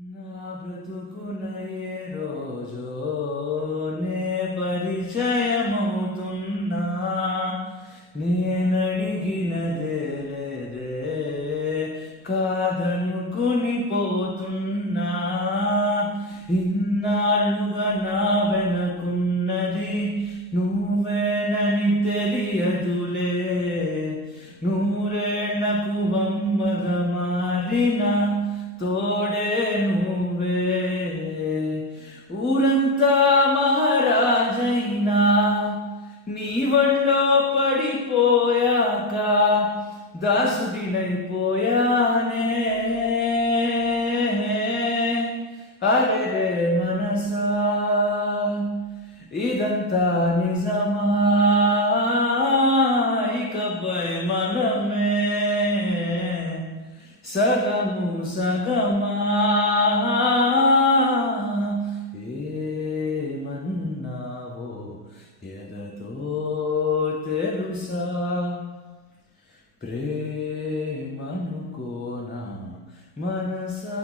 నా బ్రతుకున ఏ రోజో నే పరిచయమవుతున్నా, నేనడిగినదే కాదనుకుని పోతున్నా. ఇన్నాళ్ళుగా నా వెనకున్నది నువ్వేనని తెలియదులే, నూరేళ్లకు బొమ్మగా మారిన తోడే నువ్వే. ఊరంతా మహారాజైనా నీ ఒళ్ళో పడిపోయాక దాసుడినైపోయానే. అరెరే మనసా, ఇదంతా నిజమా? ఇకపై మనమే సగము సగమా? ఏమన్నావో ఎదతో తెలుసా? ప్రేమనుకోనా మనసా?